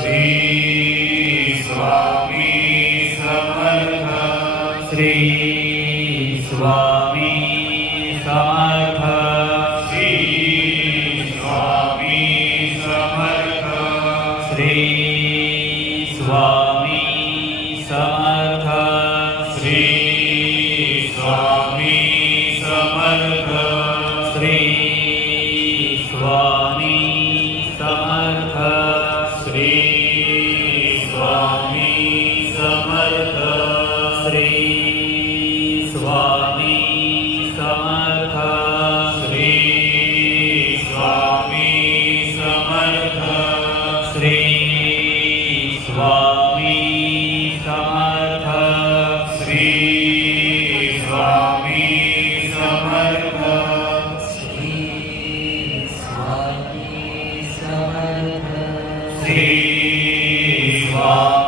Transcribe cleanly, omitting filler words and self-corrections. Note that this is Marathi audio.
श्री स्वामी समर्थ। श्री स्वामी समर्थ। श्री स्वामी समर्थ। श्री स्वामी समर्थ। श्री स्वामी समर्थ। श्री स्वामी समर्थ। श्री स्वामी समर्थ। श्री स्वामी समर्थ। श्री स्वामी समर्थ। श्री स्वामी समर्थ। श्री स्वामी समर्थ। श्री स्वामी